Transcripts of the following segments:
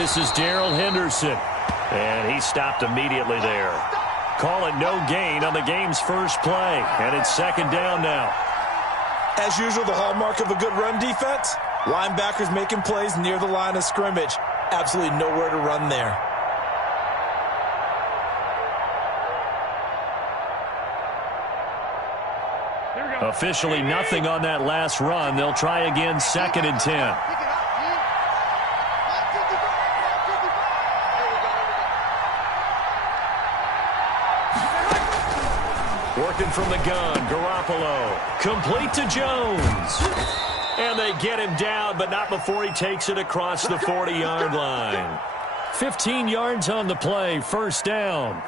this is Darrell Henderson. And he stopped immediately there. Call it no gain on the game's first play. And it's second down now. As usual, the hallmark of a good run defense, linebackers making plays near the line of scrimmage. Absolutely nowhere to run there. Officially nothing on that last run. They'll try again, second and 10. Working from the gun, Garoppolo. Complete to Jones. And they get him down, but not before he takes it across the 40-yard line. 15 yards on the play, first down.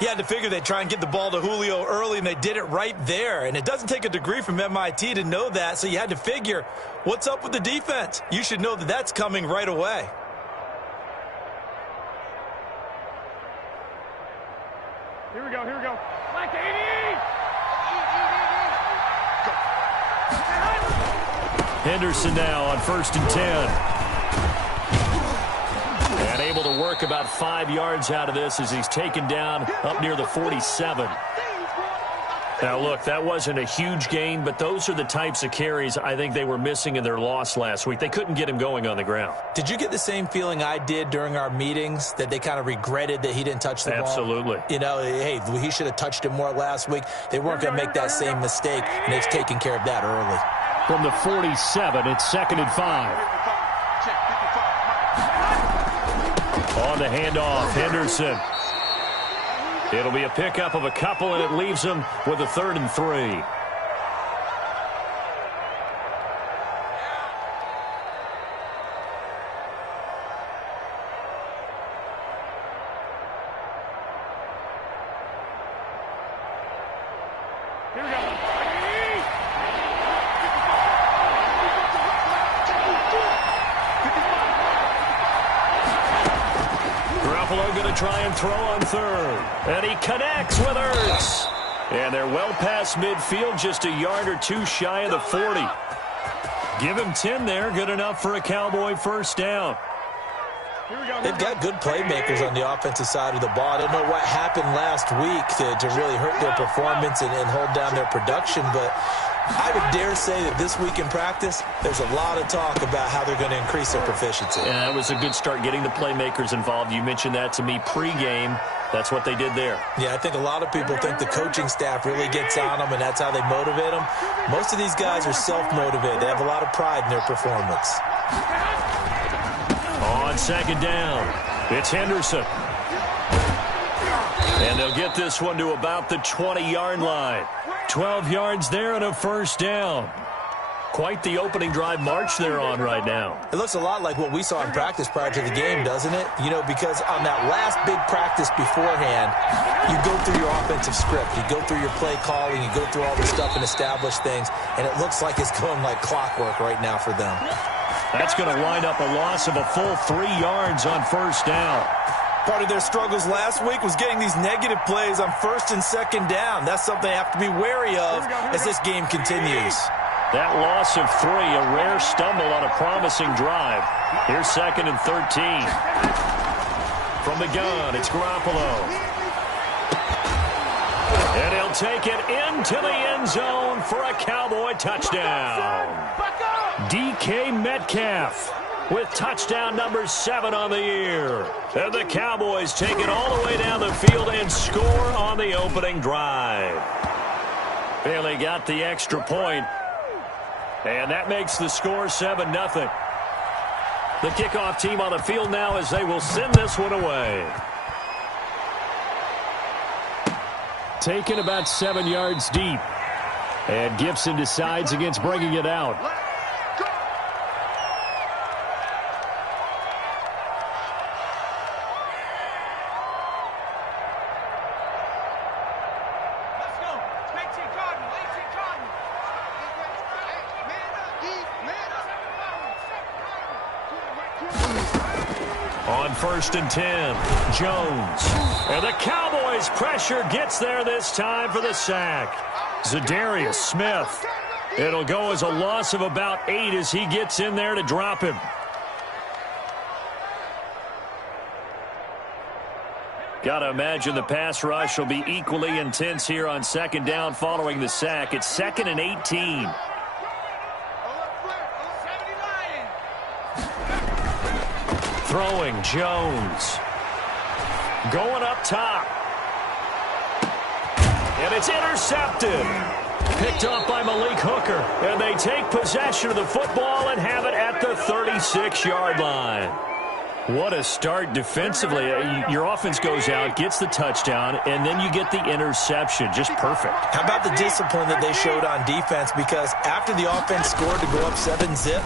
You had to figure they'd try and get the ball to Julio early, and they did it right there. And it doesn't take a degree from MIT to know that, so you had to figure, what's up with the defense? You should know that that's coming right away. Here we go, here we go. Like 80! Henderson now on first and 10. And able to work about 5 yards out of this as he's taken down up near the 47. Now, look, that wasn't a huge gain, but those are the types of carries I think they were missing in their loss last week. They couldn't get him going on the ground. Did you get the same feeling I did during our meetings, that they kind of regretted that he didn't touch the ball? Absolutely. You know, hey, he should have touched it more last week. They weren't going to make that same mistake, and they've taken care of that early. From the 47, it's second and 5. On the handoff, Henderson. It'll be a pickup of a couple, and it leaves him with a 3rd and 3. Try and throw on 3rd. And he connects with Ertz. And they're well past midfield, just a yard or two shy of the 40. Give him 10 there, good enough for a Cowboy first down. They've got good playmakers on the offensive side of the ball. I don't know what happened last week to really hurt their performance and hold down their production, but I would dare say that this week in practice, there's a lot of talk about how they're going to increase their proficiency. Yeah, that was a good start getting the playmakers involved. You mentioned that to me pregame. That's what they did there. Yeah, I think a lot of people think the coaching staff really gets on them, and that's how they motivate them. Most of these guys are self-motivated. They have a lot of pride in their performance. On second down, it's Henderson. And they'll get this one to about the 20-yard line. 12 yards there and a first down. Quite the opening drive march they're on right now. It looks a lot like what we saw in practice prior to the game, doesn't it? You know, because on that last big practice beforehand, you go through your offensive script. You go through your play calling. You go through all the stuff and establish things. And it looks like it's going like clockwork right now for them. That's going to wind up a loss of a full 3 yards on first down. Part of their struggles last week was getting these negative plays on first and second down. That's something they have to be wary of as this game continues. That loss of 3, a rare stumble on a promising drive. Here's second and 13. From the gun, it's Garoppolo. And he'll take it into the end zone for a Cowboy touchdown. DK Metcalf with touchdown number 7 on the year. And the Cowboys take it all the way down the field and score on the opening drive. Bailey got the extra point. And that makes the score 7-0. The kickoff team on the field now as they will send this one away. Taken about 7 yards deep. And Gibson decides against bringing it out. On first and 10, Jones. And the Cowboys' pressure gets there this time for the sack. Zadarius Smith. It'll go as a loss of about 8 as he gets in there to drop him. Got to imagine the pass rush will be equally intense here on second down following the sack. It's 2nd and 18. Throwing, Jones. Going up top. And it's intercepted. Picked up by Malik Hooker. And they take possession of the football and have it at the 36-yard line. What a start defensively. Your offense goes out, gets the touchdown, and then you get the interception. Just perfect. How about the discipline that they showed on defense? Because after the offense scored to go up 7-zip,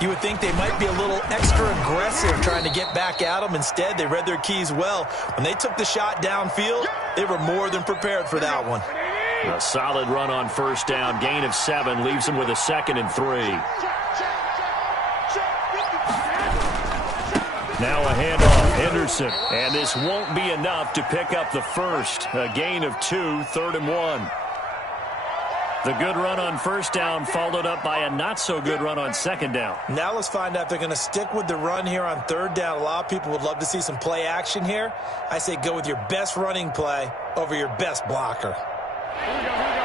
you would think they might be a little extra aggressive trying to get back at them. Instead, they read their keys well. When they took the shot downfield, they were more than prepared for that one. A solid run on first down. Gain of 7 leaves them with a 2nd and 3. Now a handoff, Henderson. And this won't be enough to pick up the first. A gain of 2, 3rd and 1. The good run on first down followed up by a not-so-good run on second down. Now let's find out if they're going to stick with the run here on third down. A lot of people would love to see some play action here. I say go with your best running play over your best blocker. Here we go, here we go.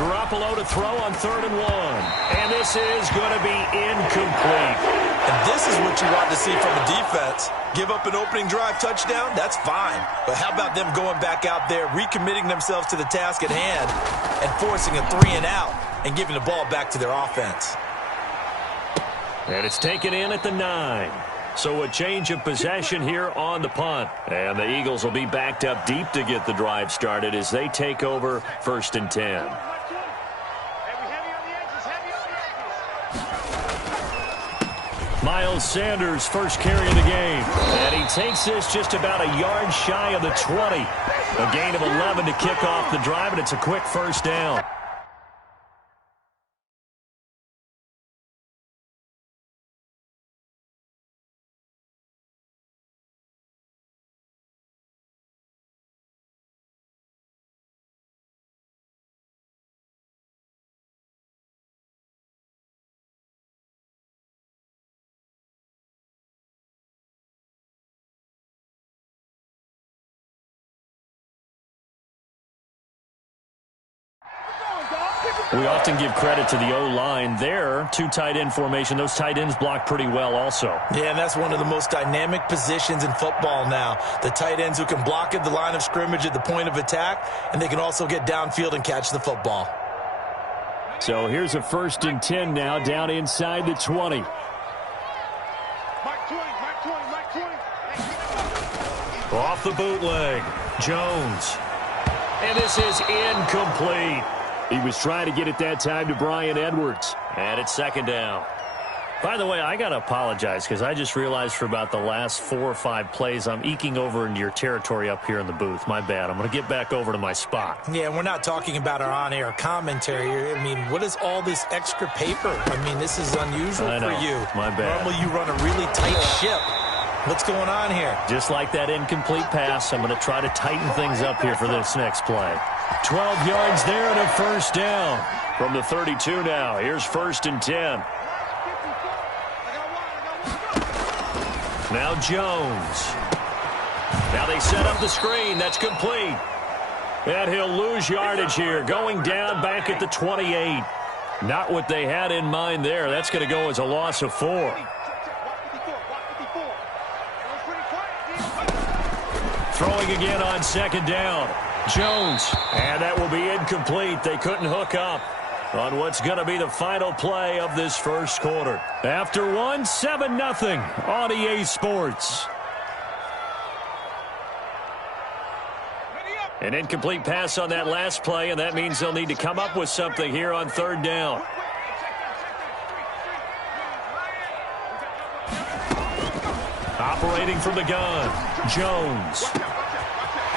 Garoppolo to throw on 3rd and 1. And this is going to be incomplete. And this is what you want to see from the defense. Give up an opening drive touchdown, that's fine. But how about them going back out there, recommitting themselves to the task at hand, and forcing a 3-and-out and giving the ball back to their offense. And it's taken in at the 9. So a change of possession here on the punt. And the Eagles will be backed up deep to get the drive started as they take over 1st and 10. Miles Sanders first carry of the game. And he takes this just about a yard shy of the 20. A gain of 11 to kick off the drive, and it's a quick first down. We often give credit to the O-line there. 2 tight end formation. Those tight ends block pretty well also. Yeah, and that's one of the most dynamic positions in football now. The tight ends who can block at the line of scrimmage at the point of attack, and they can also get downfield and catch the football. So here's a 1st and 10 now, down inside the 20. Off the bootleg, Jones. And this is incomplete. He was trying to get it that time to Bryan Edwards. And it's 2nd down. By the way, I got to apologize because I just realized for about the last 4 or 5 plays, I'm eking over into your territory up here in the booth. My bad. I'm going to get back over to my spot. Yeah, we're not talking about our on-air commentary. I mean, what is all this extra paper? I mean, this is unusual for you. My bad. Normally you run a really tight ship. What's going on here? Just like that incomplete pass, I'm going to try to tighten things up here for this next play. 12 yards there and a first down. From the 32 now, here's 1st and 10. Now Jones. Now they set up the screen. That's complete. And he'll lose yardage here, going down back at the 28. Not what they had in mind there. That's going to go as a loss of 4. Throwing again on 2nd down. Jones. And that will be incomplete. They couldn't hook up on what's going to be the final play of this first quarter. After one, 7-0 on EA Sports. An incomplete pass on that last play, and that means they'll need to come up with something here on 3rd down. Operating from the gun, Jones.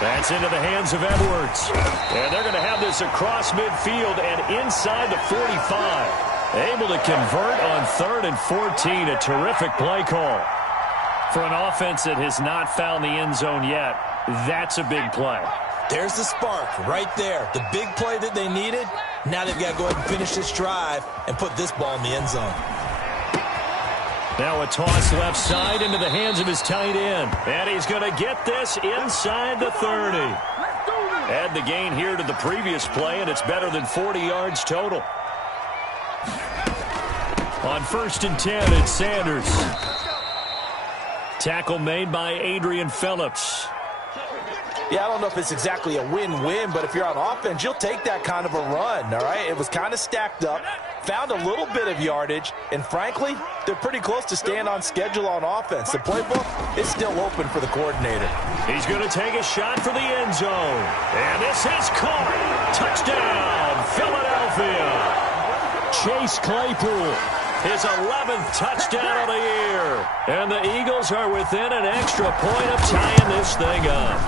That's into the hands of Edwards. And they're going to have this across midfield and inside the 45. Able to convert on 3rd and 14. A terrific play call. For an offense that has not found the end zone yet, that's a big play. There's the spark right there. The big play that they needed. Now they've got to go ahead and finish this drive and put this ball in the end zone. Now a toss left side into the hands of his tight end. And he's going to get this inside the 30. Add the gain here to the previous play, and it's better than 40 yards total. On 1st and 10, it's Sanders. Tackle made by Adrian Phillips. Yeah, I don't know if it's exactly a win-win, but if you're on offense, you'll take that kind of a run, all right? It was kind of stacked up, found a little bit of yardage, and frankly, they're pretty close to staying on schedule on offense. The playbook is still open for the coordinator. He's going to take a shot for the end zone. And this is caught. Touchdown, Philadelphia. Chase Claypool. His 11th touchdown of the year. And the Eagles are within an extra point of tying this thing up.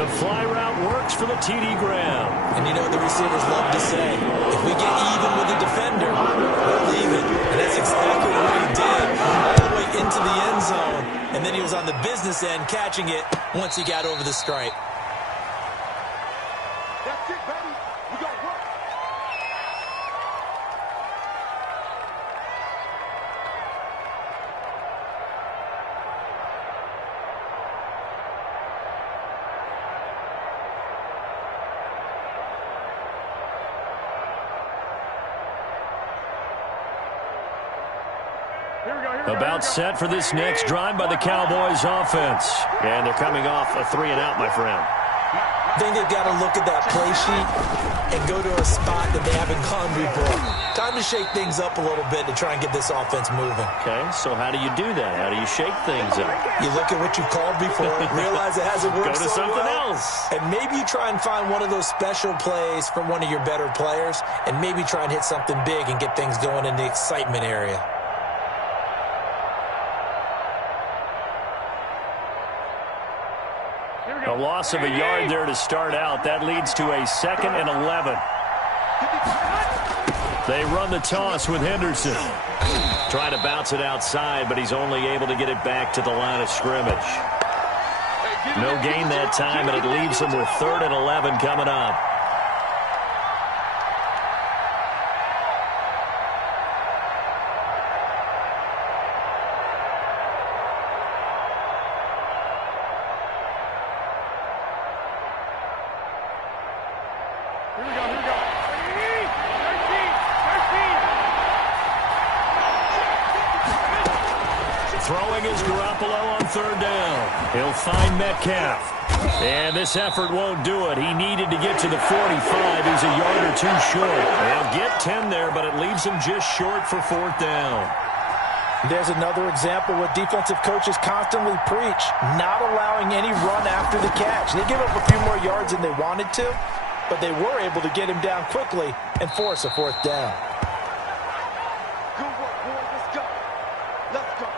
The fly route works for the TD Graham. And you know what the receivers love to say? If we get even with the defender, we'll leave it. And that's exactly what he did. All the way into the end zone. And then he was on the business end catching it once he got over the stripe. That's it, baby. We got work. About set for this next drive by the Cowboys offense. And they're coming off a 3-and-out, my friend. I think they've got to look at that play sheet and go to a spot that they haven't gone before. Time to shake things up a little bit to try and get this offense moving. Okay, so how do you do that? How do you shake things up? You look at what you've called before, realize it hasn't worked Go to something else. And maybe you try and find one of those special plays from one of your better players, and maybe try and hit something big and get things going in the excitement area. A loss of a yard there to start out. That leads to a 2nd and 11. They run the toss with Henderson. Trying to bounce it outside, but he's only able to get it back to the line of scrimmage. No gain that time, and it leaves him with 3rd and 11 coming up. Throwing is Garoppolo on 3rd down. He'll find Metcalf. And this effort won't do it. He needed to get to the 45. He's a yard or two short. They'll get 10 there, but it leaves him just short for 4th down. There's another example what defensive coaches constantly preach, not allowing any run after the catch. They give up a few more yards than they wanted to, but they were able to get him down quickly and force a 4th down. Good work, boys. Let's go. Let's go.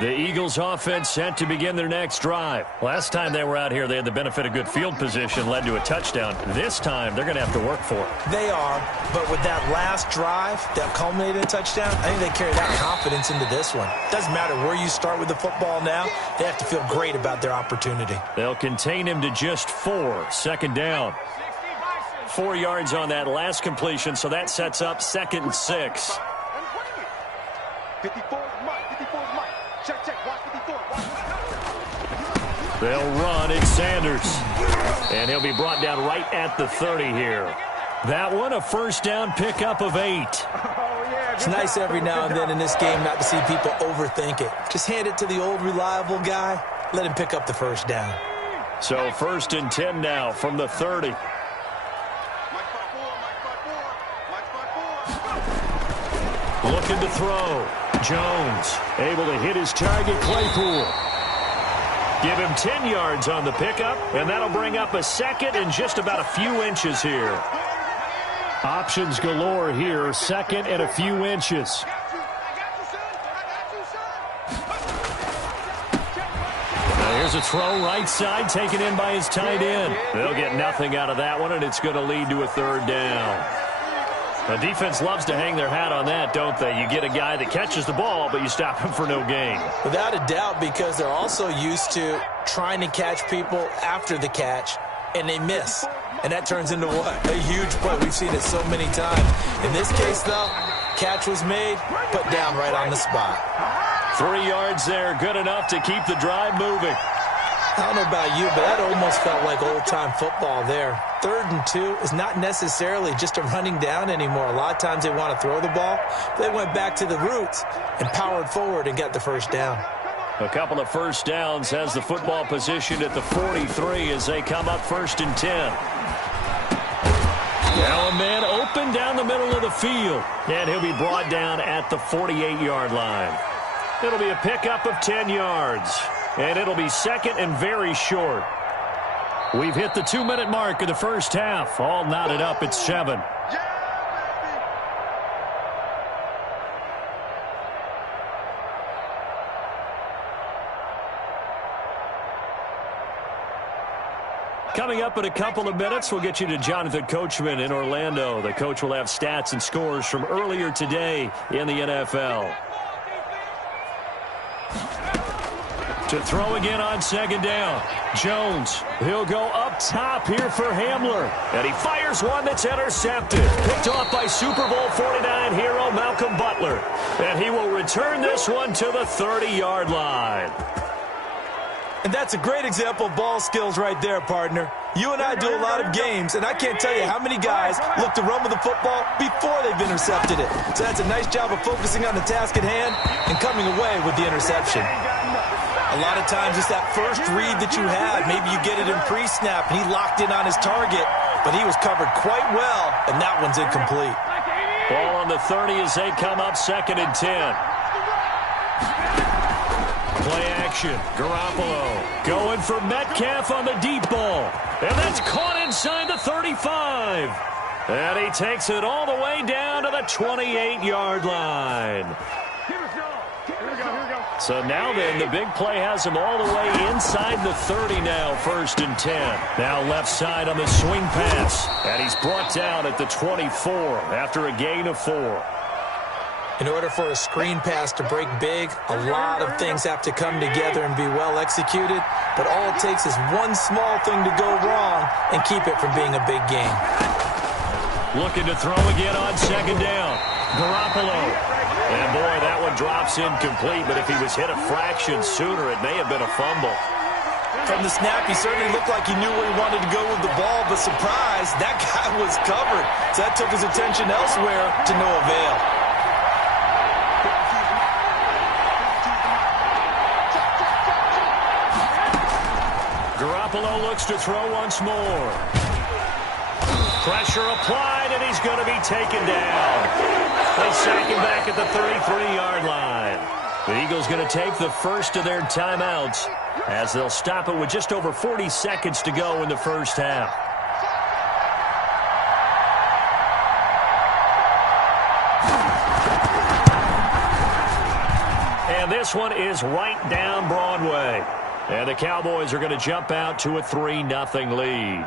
The Eagles offense set to begin their next drive. Last time they were out here, they had the benefit of good field position, led to a touchdown. This time, they're going to have to work for it. They are, but with that last drive that culminated in a touchdown, I think they carry that confidence into this one. Doesn't matter where you start with the football now, they have to feel great about their opportunity. They'll contain him to just 4, 2nd down. 4 yards on that last completion, so that sets up 2nd and 6. 54 is Mike. 54 is Mike. Check, check. Watch 54. They'll run. It's Sanders. And he'll be brought down right at the 30 here. That one, a 1st down pickup of 8. It's nice every now and then in this game not to see people overthink it. Just hand it to the old reliable guy. Let him pick up the 1st down. So 1st and 10 now from the 30. Looking to throw. Jones able to hit his target, Claypool. Give him 10 yards on the pickup, and that'll bring up a 2nd and just about a few inches here. Options galore here, 2nd and a few inches. Here's a throw right side, taken in by his tight end. They'll get nothing out of that one, and it's going to lead to a third down. The defense loves to hang their hat on that, don't they? You get a guy that catches the ball, but you stop him for no gain. Without a doubt, because they're also used to trying to catch people after the catch, and they miss. And that turns into what? A huge play. We've seen it so many times. In this case, though, catch was made, put down right on the spot. 3 yards there, good enough to keep the drive moving. I don't know about you, but that almost felt like old-time football there. 3rd and 2 is not necessarily just a running down anymore. A lot of times they want to throw the ball. They went back to the roots and powered forward and got the first down. A couple of first downs, has the football position at the 43 as they come up 1st and 10. Now a man open down the middle of the field, and he'll be brought down at the 48-yard line. It'll be a pickup of 10 yards, and it'll be 2nd and very short. We've hit the 2-minute mark of the first half. All knotted up at 7. Coming up in a couple of minutes, we'll get you to Jonathan Coachman in Orlando. The coach will have stats and scores from earlier today in the NFL. To throw again on 2nd down. Jones, he'll go up top here for Hamler. And he fires one that's intercepted. Picked off by Super Bowl 49 hero Malcolm Butler. And he will return this one to the 30-yard line. And that's a great example of ball skills right there, partner. You and I do a lot of games, and I can't tell you how many guys look to run with the football before they've intercepted it. So that's a nice job of focusing on the task at hand and coming away with the interception. A lot of times it's that first read that you had. Maybe you get it in pre-snap, and he locked in on his target, but he was covered quite well, and that one's incomplete. Ball on the 30 as they come up 2nd and 10. Play action. Garoppolo going for Metcalf on the deep ball. And that's caught inside the 35. And he takes it all the way down to the 28-yard line. So now then, the big play has him all the way inside the 30 now, 1st and 10. Now left side on the swing pass. And he's brought down at the 24 after a gain of 4. In order for a screen pass to break big, a lot of things have to come together and be well executed. But all it takes is one small thing to go wrong and keep it from being a big game. Looking to throw again on 2nd down. Garoppolo. And boy, that one drops incomplete. But if he was hit a fraction sooner, it may have been a fumble. From the snap, he certainly looked like he knew where he wanted to go with the ball. But surprise, that guy was covered. So that took his attention elsewhere to no avail. Garoppolo looks to throw once more. Pressure applied, and he's going to be taken down. They sack him back at the 33-yard line. The Eagles going to take the first of their timeouts as they'll stop it with just over 40 seconds to go in the first half. And this one is right down Broadway. And the Cowboys are going to jump out to a 3-0 lead.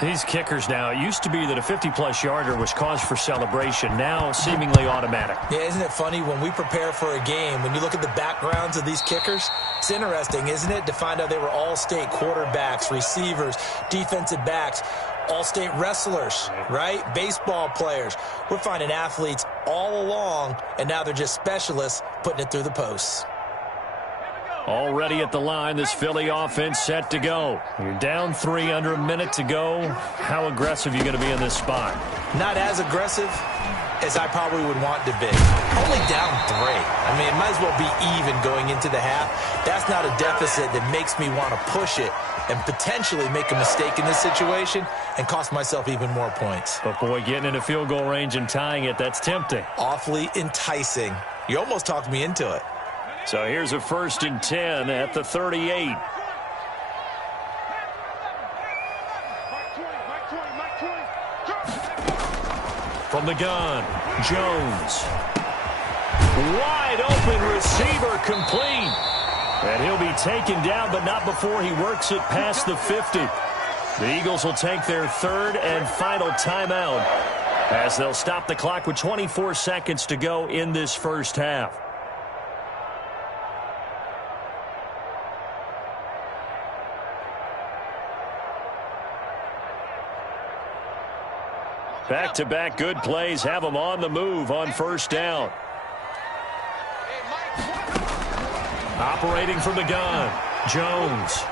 These kickers now, it used to be that a 50-plus yarder was cause for celebration. Now seemingly automatic. Yeah, isn't it funny when we prepare for a game, when you look at the backgrounds of these kickers, it's interesting, isn't it, to find out they were all-state quarterbacks, receivers, defensive backs, all-state wrestlers, right? Baseball players. We're finding athletes all along, and now they're just specialists putting it through the posts. Already at the line, this Philly offense set to go. You're down 3 under a minute to go. How aggressive are you going to be in this spot? Not as aggressive as I probably would want to be. Only down 3. I mean, it might as well be even going into the half. That's not a deficit that makes me want to push it and potentially make a mistake in this situation and cost myself even more points. But, boy, getting into field goal range and tying it, that's tempting. Awfully enticing. You almost talked me into it. So here's a 1st and 10 at the 38. From the gun, Jones. Wide open receiver complete. And he'll be taken down, but not before he works it past the 50. The Eagles will take their third and final timeout as they'll stop the clock with 24 seconds to go in this first half. Back-to-back good plays have them on the move on first down. Operating from the gun, Jones.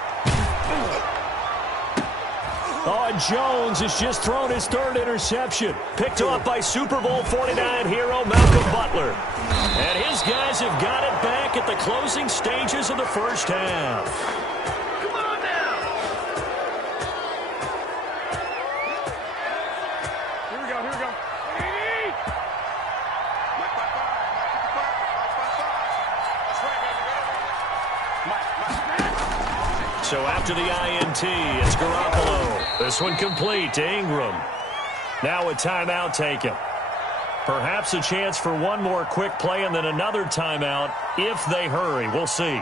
Oh, and Jones has just thrown his third interception. Picked off by Super Bowl 49 hero Malcolm Butler. And his guys have got it back at the closing stages of the first half. So after the INT, it's Garoppolo. This one complete to Ingram. Now a timeout taken. Perhaps a chance for one more quick play and then another timeout if they hurry. We'll see.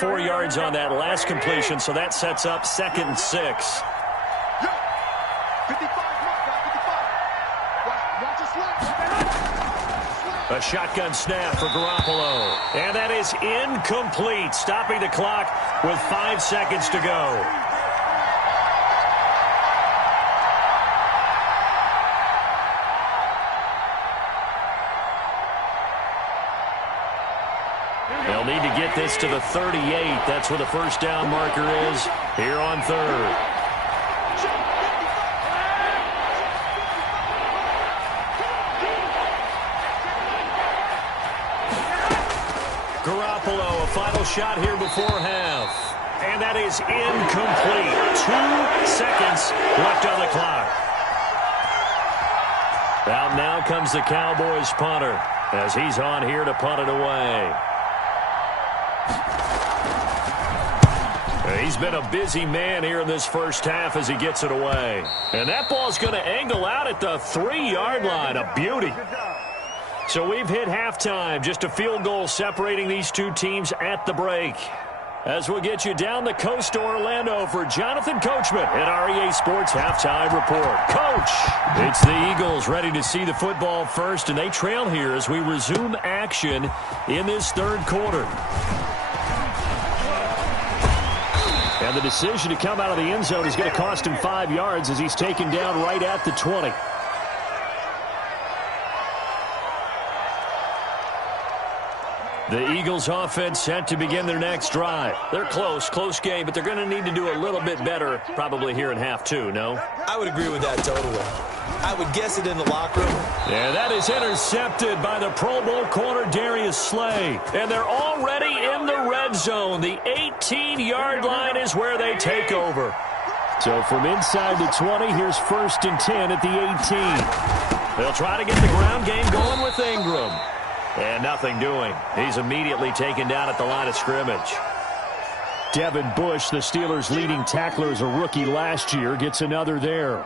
Four yards on that last completion, so that sets up 2nd and 6. A shotgun snap for Garoppolo. And that is incomplete, stopping the clock with 5 seconds to go. They'll need to get this to the 38. That's where the first down marker is here on third. Garoppolo, a final shot here before half. And that is incomplete. 2 seconds left on the clock. Out now comes the Cowboys punter as he's on here to punt it away. He's been a busy man here in this first half as he gets it away. And that ball's going to angle out at the 3-yard line. A beauty. So we've hit halftime. Just a field goal separating these two teams at the break. As we'll get you down the coast to Orlando for Jonathan Coachman at REA Sports Halftime Report. Coach, it's the Eagles ready to see the football first, and they trail here as we resume action in this third quarter. And the decision to come out of the end zone is going to cost him 5 yards as he's taken down right at the 20. The Eagles offense set to begin their next drive. They're close game, but they're going to need to do a little bit better probably here in half two, no? I would agree with that totally. I would guess it in the locker room. Yeah, that is intercepted by the Pro Bowl corner Darius Slay. And they're already in the red zone. The 18-yard line is where they take over. So from inside the 20, here's 1st and 10 at the 18. They'll try to get the ground game going with Ingram. And nothing doing. He's immediately taken down at the line of scrimmage. Devin Bush, the Steelers' leading tackler as a rookie last year, gets another there.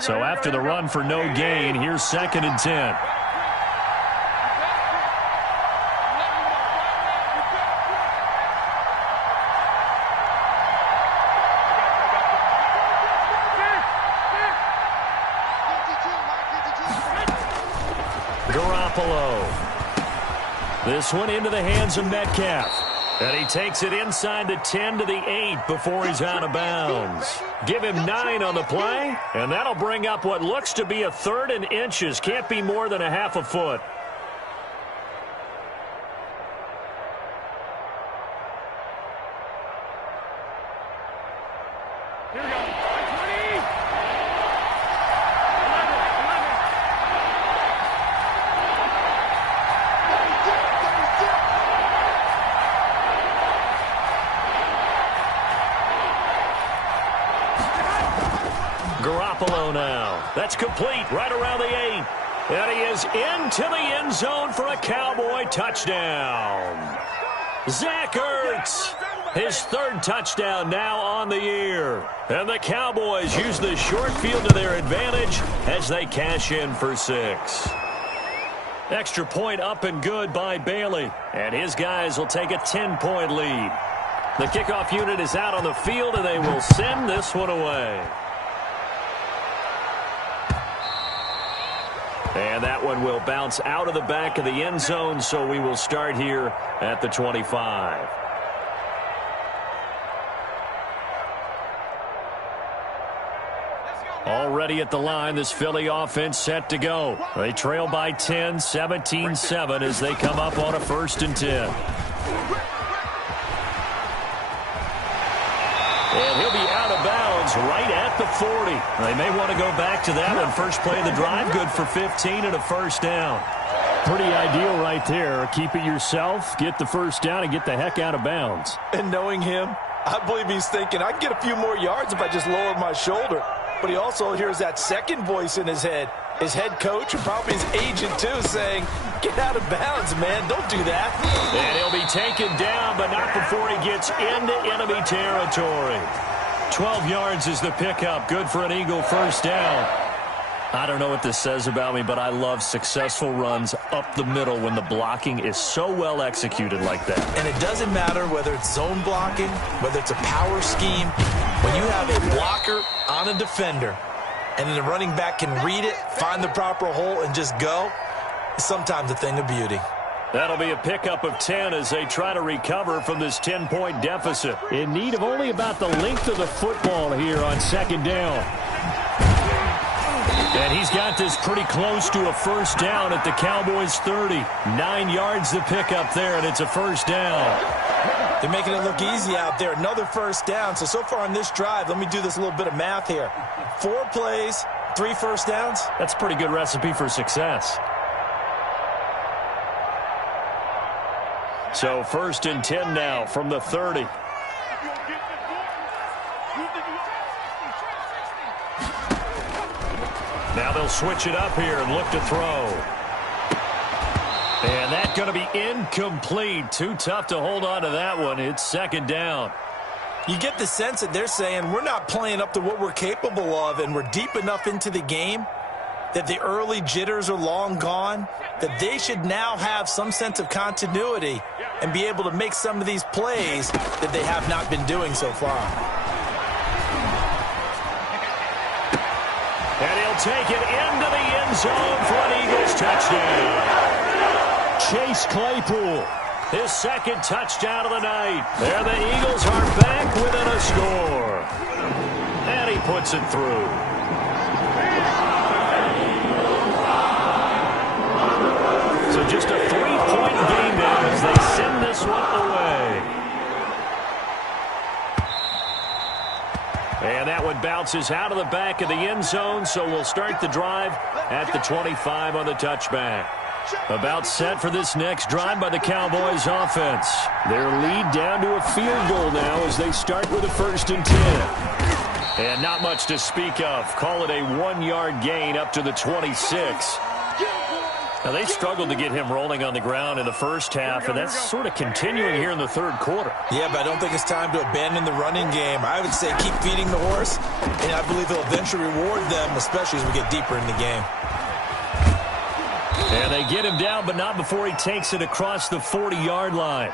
So after the run for no gain, here's 2nd and 10. Garoppolo. This one into the hands of Metcalf. And he takes it inside the 10 to the 8 before he's out of bounds. Give him 9 on the play, and that'll bring up what looks to be a 3rd and inches. Can't be more than a half a foot. Here we go. Garoppolo now. That's complete right around the 8. And he is into the end zone for a Cowboy touchdown. Zach Ertz His third touchdown now on the year. And the Cowboys use the short field to their advantage as they cash in for 6. Extra point up and good by Bailey. And his guys will take a 10-point lead. The kickoff unit is out on the field, and they will send this one away. And that one will bounce out of the back of the end zone, so we will start here at the 25. Already at the line, this Philly offense set to go. They trail by 10, 17-7 as they come up on a 1st and 10. And he'll be out of bounds right at the 40. They may want to go back to that one. First play of the drive, good for 15 and a 1st down. Pretty ideal right there. Keep it yourself, get the 1st down, and get the heck out of bounds. And knowing him, I believe he's thinking, I can get a few more yards if I just lower my shoulder. But he also hears that second voice in his head, his head coach and probably his agent too, saying, get out of bounds, man. Don't do that. And he'll be taken down, but not before he gets into enemy territory. 12 yards is the pickup. Good for an Eagle 1st down. I don't know what this says about me, but I love successful runs up the middle when the blocking is so well executed like that. And it doesn't matter whether it's zone blocking, whether it's a power scheme. When you have a blocker on a defender and then the running back can read it, find the proper hole, and just go, it's sometimes a thing of beauty. That'll be a pickup of 10 as they try to recover from this 10-point deficit. In need of only about the length of the football here on 2nd down. And he's got this pretty close to a 1st down at the Cowboys' 30. 9 yards to pick up there, and it's a 1st down. They're making it look easy out there. Another 1st down. So far on this drive, let me do this little bit of math here. 4 plays, 3 1st downs. That's a pretty good recipe for success. So 1st and 10 now from the 30. Now they'll switch it up here and look to throw. And that's going to be incomplete. Too tough to hold on to that one. It's 2nd down. You get the sense that they're saying we're not playing up to what we're capable of, and we're deep enough into the game that the early jitters are long gone, that they should now have some sense of continuity and be able to make some of these plays that they have not been doing so far. And he'll take it into the end zone for an Eagles touchdown. Chase Claypool, his 2nd touchdown of the night. There the Eagles are back within a score. And he puts it through. So just a 3-point game now as they send this one away. And that one bounces out of the back of the end zone, so we'll start the drive at the 25 on the touchback. About set for this next drive by the Cowboys offense. Their lead down to a field goal now as they start with a 1st and 10. And not much to speak of. Call it a 1-yard gain up to the 26. Now, they struggled to get him rolling on the ground in the 1st half, and that's sort of continuing here in the 3rd quarter. Yeah, but I don't think it's time to abandon the running game. I would say keep feeding the horse, and I believe he'll eventually reward them, especially as we get deeper in the game. And they get him down, but not before he takes it across the 40-yard line.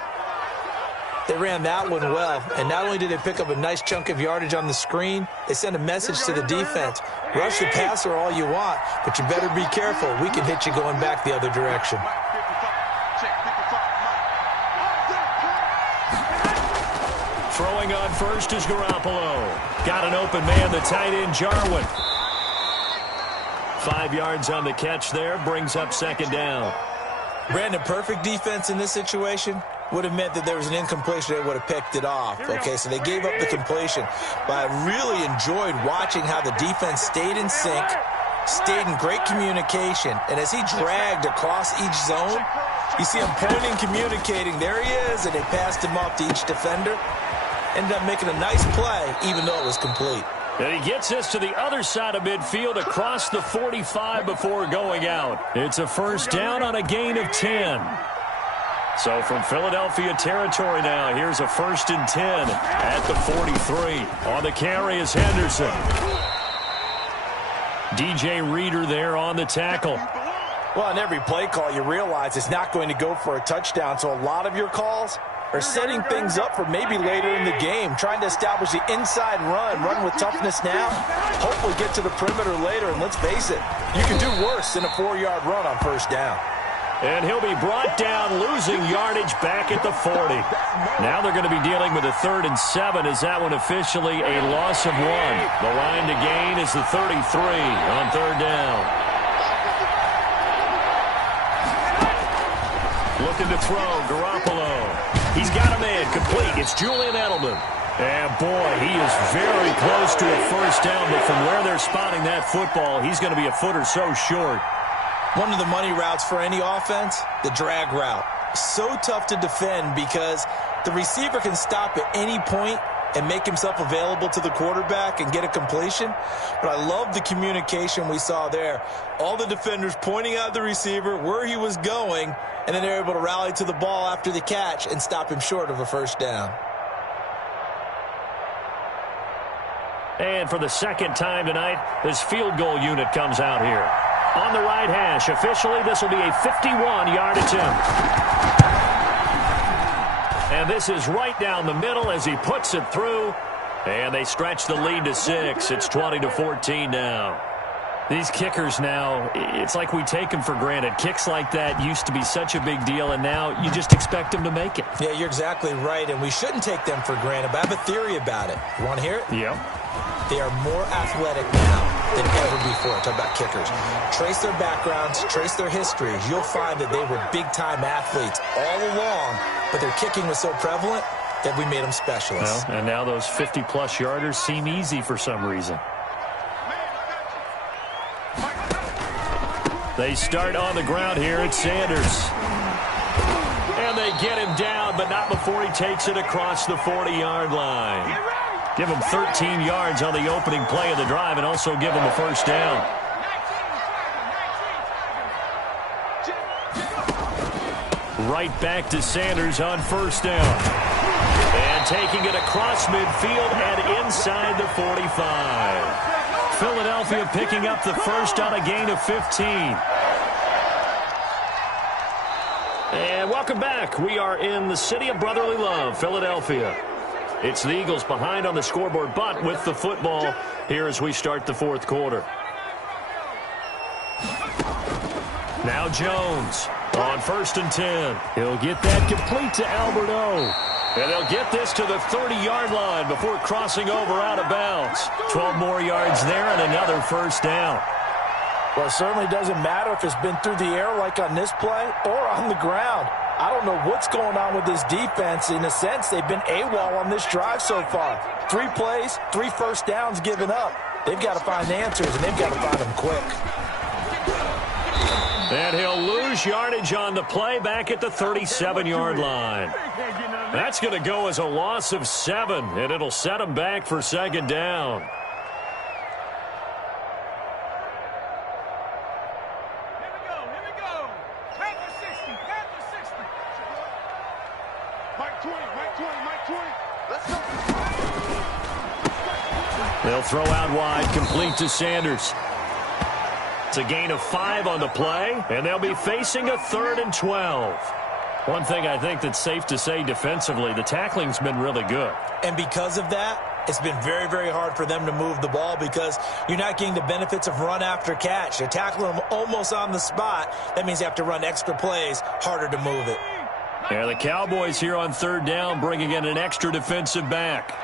They ran that one well, and not only did they pick up a nice chunk of yardage on the screen, they sent a message to the defense. Rush the passer all you want, but you better be careful. We can hit you going back the other direction. Throwing on first is Garoppolo. Got an open man, the tight end, Jarwin. 5 yards on the catch there, brings up 2nd down. Brandon, perfect defense in this situation would have meant that there was an incompletion. They would have picked it off. Okay, so they gave up the completion. But I really enjoyed watching how the defense stayed in sync, stayed in great communication. And as he dragged across each zone, you see him pointing, communicating. There he is, and they passed him off to each defender. Ended up making a nice play, even though it was complete. And he gets this to the other side of midfield across the 45 before going out. It's a 1st down on a gain of 10. So from Philadelphia territory now, here's a 1st and 10 at the 43. On the carry is Henderson. DJ Reader there on the tackle. Well, on every play call, you realize it's not going to go for a touchdown, so a lot of your calls are setting things up for maybe later in the game, trying to establish the inside run with toughness now, hopefully get to the perimeter later, and let's face it, you can do worse than a 4-yard run on 1st down. And he'll be brought down, losing yardage back at the 40. Now they're going to be dealing with a 3rd and 7. Is that one officially a loss of 1? The line to gain is the 33 on 3rd down. Looking to throw, Garoppolo. He's got a man complete. It's Julian Edelman. And, boy, he is very close to a 1st down, but from where they're spotting that football, he's going to be a foot or so short. One of the money routes for any offense, the drag route. So tough to defend because the receiver can stop at any point and make himself available to the quarterback and get a completion. But I love the communication we saw there. All the defenders pointing out the receiver, where he was going, and then they're able to rally to the ball after the catch and stop him short of a 1st down. And for the 2nd time tonight, this field goal unit comes out here. On the right hash, officially, this will be a 51-yard attempt. And this is right down the middle as he puts it through. And they stretch the lead to 6. It's 20-14 now. These kickers now, it's like we take them for granted. Kicks like that used to be such a big deal, and now you just expect them to make it. Yeah, you're exactly right, and we shouldn't take them for granted. But I have a theory about it. You want to hear it? Yep. They are more athletic now than ever before. Talk about kickers. Trace their backgrounds, trace their histories. You'll find that they were big-time athletes all along, but their kicking was so prevalent that we made them specialists. Well, and now those 50-plus yarders seem easy for some reason. They start on the ground here at Sanders. And they get him down, but not before he takes it across the 40-yard line. Give him 13 yards on the opening play of the drive and also give him a 1st down. Right back to Sanders on 1st down. And taking it across midfield and inside the 45. Philadelphia picking up the 1st on a gain of 15. And welcome back. We are in the city of brotherly love, Philadelphia. It's the Eagles behind on the scoreboard, but with the football here as we start the 4th quarter. Now Jones on 1st and 10. He'll get that complete to Albert O. And they'll get this to the 30-yard line before crossing over out of bounds. 12 more yards there and another 1st down. Well, it certainly doesn't matter if it's been through the air like on this play or on the ground. I don't know what's going on with this defense. In a sense, they've been AWOL on this drive so far. 3 plays, 3 1st downs given up. They've got to find answers, and they've got to find them quick. And he'll lose yardage on the play back at the 37-yard line. That's going to go as a loss of 7, and it'll set him back for 2nd down. Here we go. Panther 60. Mike 20. Let's go. They'll throw out wide, complete to Sanders. It's a gain of 5 on the play, and they'll be facing a 3rd and 12. One thing I think that's safe to say defensively, the tackling's been really good. And because of that, it's been very, very hard for them to move the ball because you're not getting the benefits of run after catch. You're tackling them almost on the spot. That means you have to run extra plays, harder to move it. Yeah, the Cowboys here on 3rd down bringing in an extra defensive back.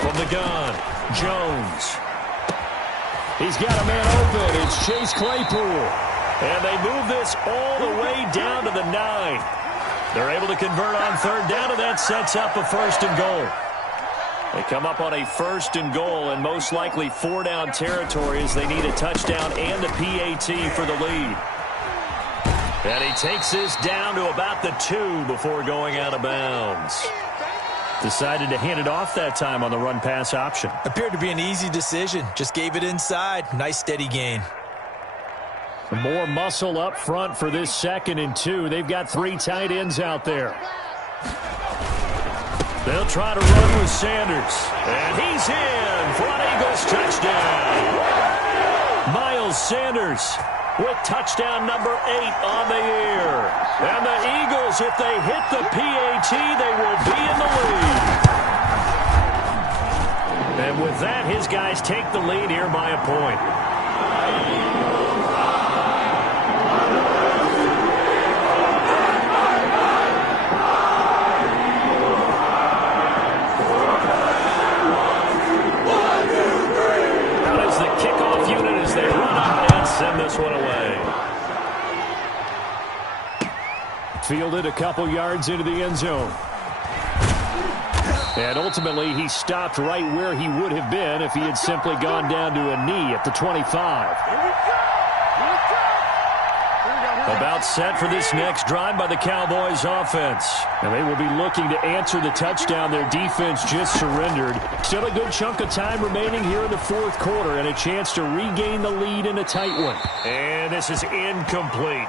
From the gun, Jones. He's got a man open. It's Chase Claypool. And they move this all the way down to the 9. They're able to convert on 3rd down, and that sets up a 1st and goal. They come up on a 1st and goal, and most likely 4-down territory as they need a touchdown and a PAT for the lead. And he takes this down to about the 2 before going out of bounds. Decided to hand it off that time on the run-pass option. Appeared to be an easy decision. Just gave it inside. Nice steady gain. More muscle up front for this 2nd and 2. They've got 3 tight ends out there. They'll try to run with Sanders. And he's in for an Eagles touchdown. Miles Sanders with touchdown number 8 on the year. And the Eagles, if they hit the PAT, they will be in the lead. And with that, his guys take the lead here by a point. Send this one away. Fielded a couple yards into the end zone. And ultimately, he stopped right where he would have been if he had simply gone down to a knee at the 25. About set for this next drive by the Cowboys offense. And they will be looking to answer the touchdown their defense just surrendered. Still a good chunk of time remaining here in the 4th quarter and a chance to regain the lead in a tight one. And this is incomplete.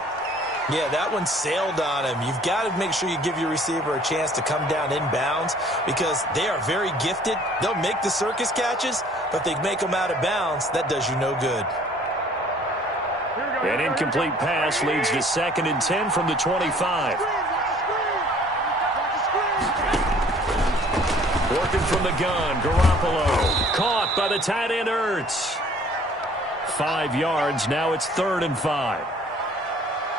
Yeah, that one sailed on him. You've got to make sure you give your receiver a chance to come down inbounds because they are very gifted. They'll make the circus catches, but they make them out of bounds. That does you no good. An incomplete pass leads to 2nd and 10 from the 25. Working from the gun, Garoppolo. Caught by the tight end, Ertz. 5 yards, now it's 3rd and 5.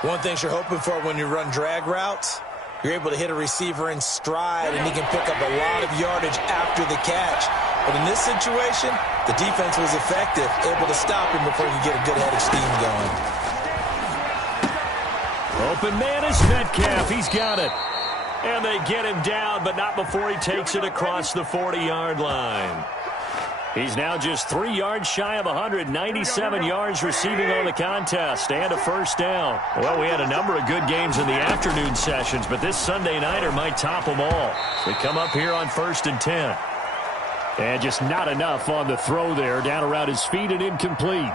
One thing you're hoping for when you run drag routes, you're able to hit a receiver in stride, and he can pick up a lot of yardage after the catch. But in this situation, the defense was effective, able to stop him before he could get a good head of steam going. Open man is Metcalf. He's got it. And they get him down, but not before he takes it across the 40-yard line. He's now just 3 yards shy of 197 yards receiving on the contest and a first down. Well, we had a number of good games in the afternoon sessions, but this Sunday nighter might top them all. They come up here on 1st and 10. And just not enough on the throw there. Down around his feet and incomplete.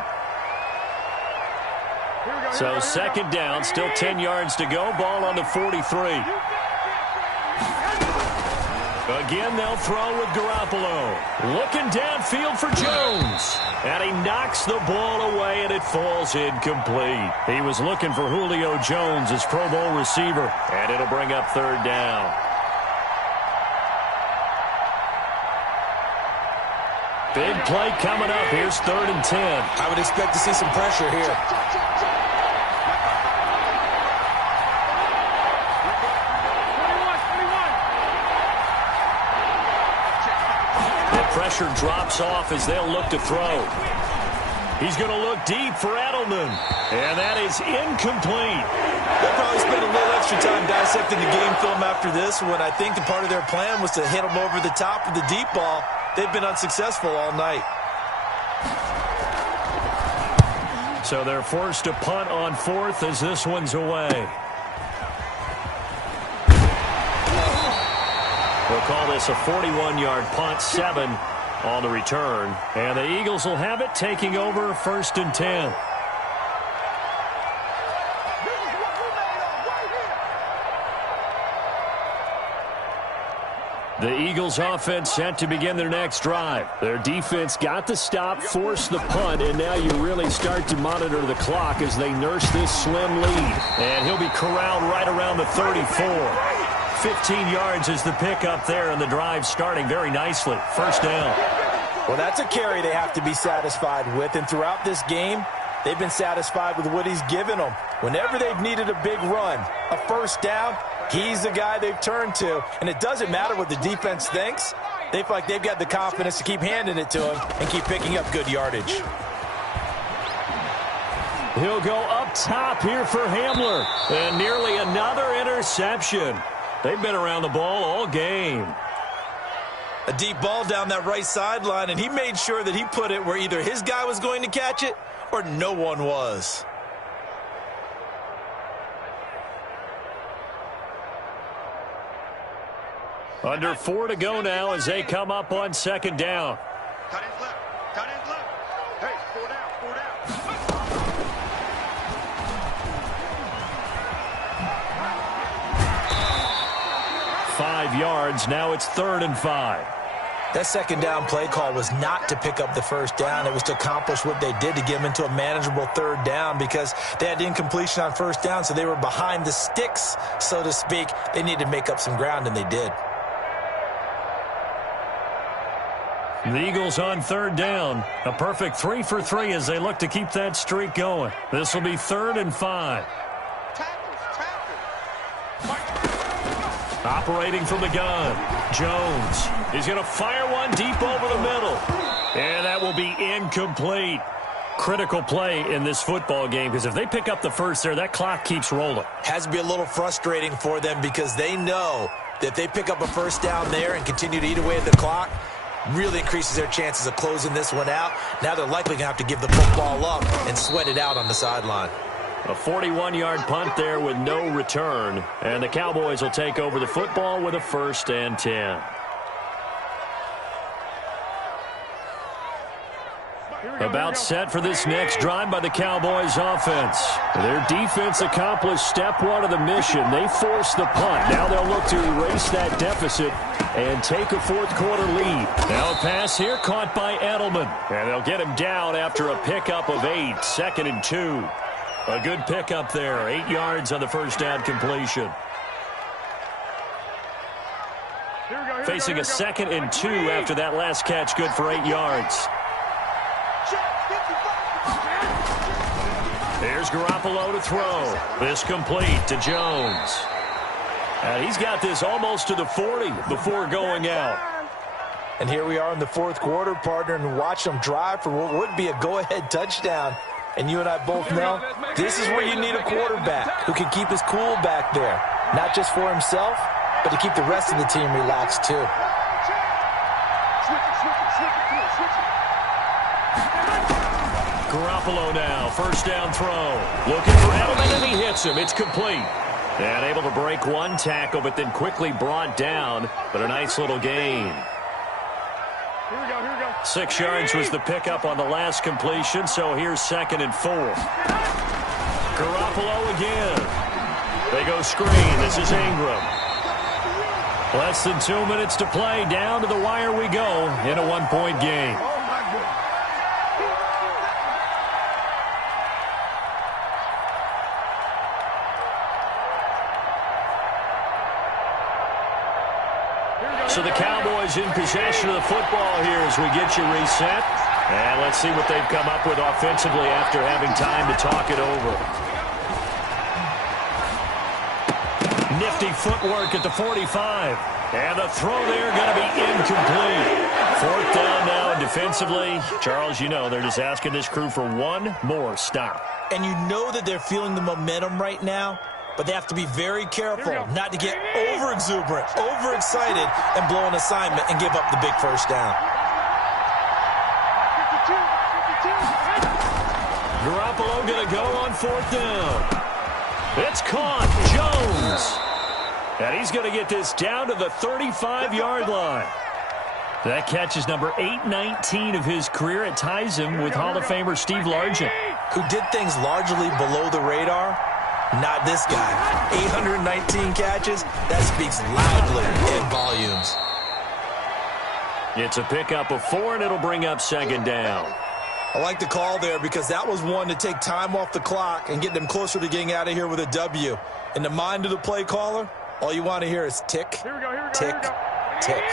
So 2nd down, still 10 yards to go. Ball on the 43. Again, they'll throw with Garoppolo. Looking downfield for Jones. And he knocks the ball away, and it falls incomplete. He was looking for Julio Jones, his Pro Bowl receiver. And it'll bring up 3rd down. Big play coming up. Here's 3rd and 10. I would expect to see some pressure here. Pressure drops off as they'll look to throw. He's going to look deep for Edelman. And that is incomplete. They'll probably spend a little extra time dissecting the game film after this when I think the part of their plan was to hit them over the top of the deep ball. They've been unsuccessful all night. So they're forced to punt on 4th as this one's away. We'll call this a 41-yard punt, 7 on the return. And the Eagles will have it, taking over 1st and 10. The Eagles offense set to begin their next drive. Their defense got the stop, forced the punt, and now you really start to monitor the clock as they nurse this slim lead. And he'll be corralled right around the 34. 15 yards is the pickup there, and the drive starting very nicely. First down. Well, that's a carry they have to be satisfied with, and throughout this game, they've been satisfied with what he's given them. Whenever they've needed a big run, a first down, he's the guy they've turned to, and it doesn't matter what the defense thinks. They feel like they've got the confidence to keep handing it to him and keep picking up good yardage. He'll go up top here for Hamler, and nearly another interception. They've been around the ball all game. A deep ball down that right sideline, and he made sure that he put it where either his guy was going to catch it or no one was. Under 4 to go now as they come up on 2nd down. Cut his left. Cut his left. Hey, 4 down. yards. Now it's 3rd and 5. That second down play call was not to pick up the first down. It was to accomplish what they did, to get them into a manageable 3rd down, because they had incompletion on first down, so they were behind the sticks, so to speak. They needed to make up some ground, and they did. The Eagles on 3rd down. A perfect 3 for 3 as they look to keep that streak going. This will be 3rd and 5. Operating from the gun, Jones. He's going to fire one deep over the middle. And that will be incomplete. Critical play in this football game, because if they pick up the first there, that clock keeps rolling. Has to be a little frustrating for them, because they know that if they pick up a first down there and continue to eat away at the clock, really increases their chances of closing this one out. Now they're likely going to have to give the football up and sweat it out on the sideline. A 41-yard punt there with no return. And the Cowboys will take over the football with a 1st and 10. About set for this next drive by the Cowboys offense. Their defense accomplished step 1 of the mission. They forced the punt. Now they'll look to erase that deficit and take a 4th quarter lead. Now a pass here caught by Edelman. And they'll get him down after a pickup of 8. 2nd and 2. A good pickup there. 8 yards on the first down completion. Facing a 2nd and 2 after that last catch. Good for 8 yards. Here's Garoppolo to throw. This complete to Jones. And he's got this almost to the 40 before going out. And here we are in the 4th quarter, partner, and watch them drive for what would be a go-ahead touchdown. And you and I both know this is where you need a quarterback who can keep his cool back there. Not just for himself, but to keep the rest of the team relaxed too. Garoppolo now, first down throw. Looking for Edelman, and he hits him. It's complete. And able to break one tackle, but then quickly brought down. But a nice little gain. 6 yards was the pickup on the last completion, so here's 2nd and 4. Garoppolo again. They go screen. This is Ingram. Less than 2 minutes to play. Down to the wire we go in a 1-point game. So the Cowboys in possession of the football here as we get you reset. And let's see what they've come up with offensively after having time to talk it over. Nifty footwork at the 45. And the throw there going to be incomplete. 4th down now, and defensively, Charles, you know, they're just asking this crew for one more stop. And you know that they're feeling the momentum right now, but they have to be very careful not to get over-exuberant, overexcited, and blow an assignment and give up the big first down. Garoppolo going to go on 4th down. It's caught. Jones. And he's going to get this down to the 35-yard line. That catch is number 819 of his career. It ties him with Hall of Famer Steve Largent, who did things largely below the radar. Not this guy. 819 catches. That speaks loudly in volumes. It's a pickup of 4, and it'll bring up 2nd down. I like the call there because that was one to take time off the clock and get them closer to getting out of here with a W. In the mind of the play caller, all you want to hear is tick, tick, tick.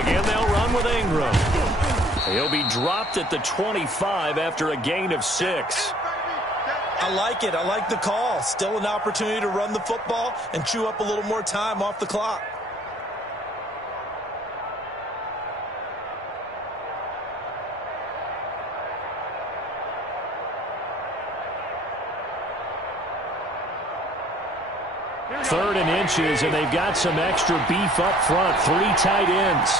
Again, they'll run with Ingram. He'll be dropped at the 25 after a gain of 6. I like it. I like the call. Still an opportunity to run the football and chew up a little more time off the clock. Third and inches, and they've got some extra beef up front. 3 tight ends.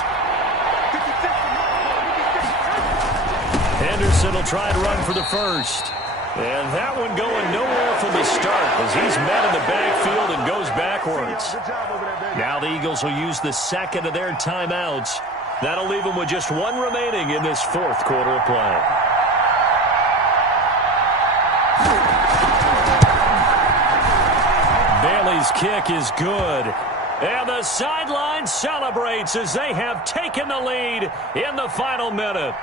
Henderson will try to run for the first. And that one going nowhere from the start as he's met in the backfield and goes backwards. Now the Eagles will use the second of their timeouts That'll leave them with just one remaining in this fourth quarter of play. Bailey's kick is good. And the sideline celebrates as they have taken the lead in the final minute.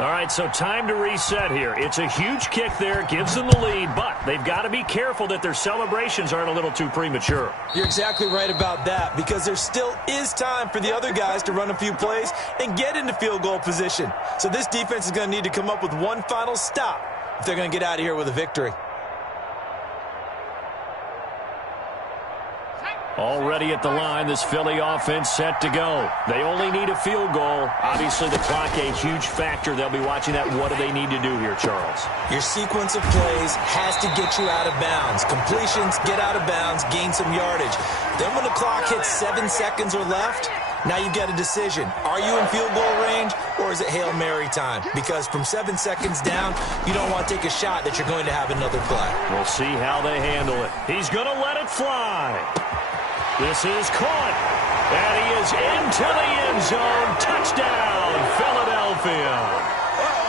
All right, so time to reset here. It's a huge kick there, gives them the lead, but they've got to be careful that their celebrations aren't a little too premature. You're exactly right about that, because there still is time for the other guys to run a few plays and get into field goal position. So this defense is going to need to come up with one final stop if they're going to get out of here with a victory. Already at the line, this Philly offense set to go. They only need a field goal. Obviously, the clock a huge factor. They'll be watching that. What do they need to do here, Charles? Your sequence of plays has to get you out of bounds. Completions, get out of bounds, gain some yardage. Then when the clock hits 7 seconds or left, now you've got a decision. Are you in field goal range, or is it Hail Mary time? Because from 7 seconds down, you don't want to take a shot that you're going to have another play. We'll see how they handle it. He's going to let it fly. This is caught, and he is into the end zone. Touchdown, Philadelphia.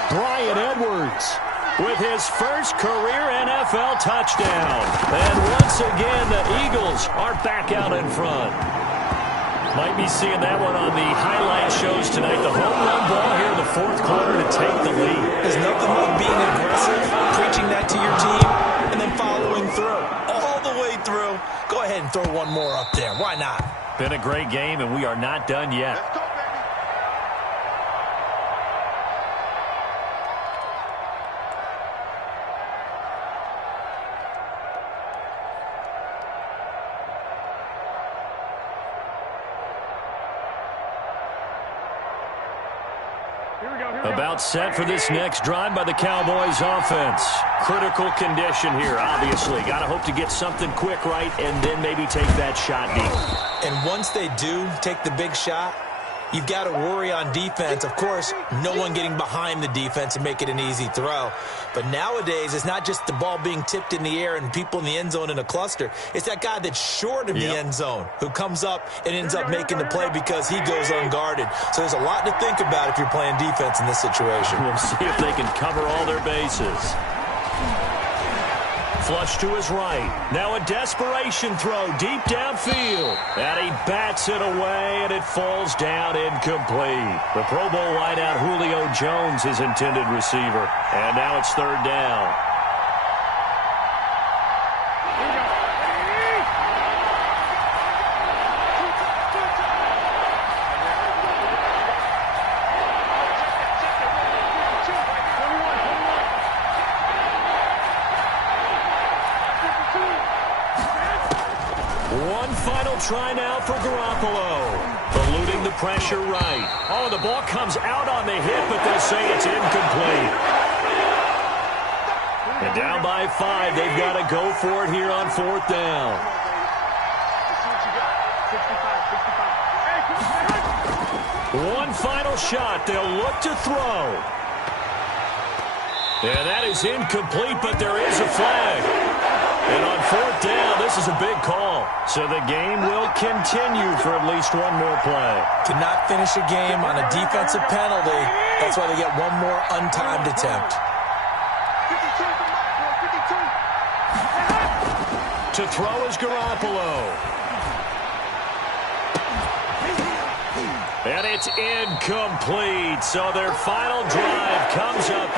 Bryan Edwards with his first career NFL touchdown. And once again, the Eagles are back out in front. Might be seeing that one on the highlight shows tonight. The home run ball here in the fourth quarter to take the lead. There's nothing like being aggressive, preaching that to your team, and then following through. All the way through. Go ahead and throw one more up there. Why not? Been a great game, and we are not done yet. Let's go, baby. About set for this next drive by the Cowboys offense. Critical condition here, obviously. Got to hope to get something quick right and then maybe take that shot deep. And once they do take the big shot, you've got to worry on defense. Of course, no one getting behind the defense and make it an easy throw. But nowadays, it's not just the ball being tipped in the air and people in the end zone in a cluster. It's that guy that's short of the end zone who comes up and ends up making the play because he goes unguarded. So there's a lot to think about if you're playing defense in this situation. We'll see if they can cover all their bases. Flush to his right. Now a desperation throw deep downfield. And he bats it away, and it falls down incomplete. The Pro Bowl wideout Julio Jones, his intended receiver. And now it's third down. Try now for Garoppolo. Eluding the pressure right. Oh, the ball comes out on the hit, but they'll say it's incomplete. And down by 5. They've got to go for it here on fourth down. One final shot. They'll look to throw. And that is incomplete, but there is a flag. And on fourth down, this is a big call. So the game will continue for at least one more play. Cannot finish a game on a defensive penalty. That's why they get one more untimed attempt. 52. To throw is Garoppolo. And it's incomplete. So their final drive comes up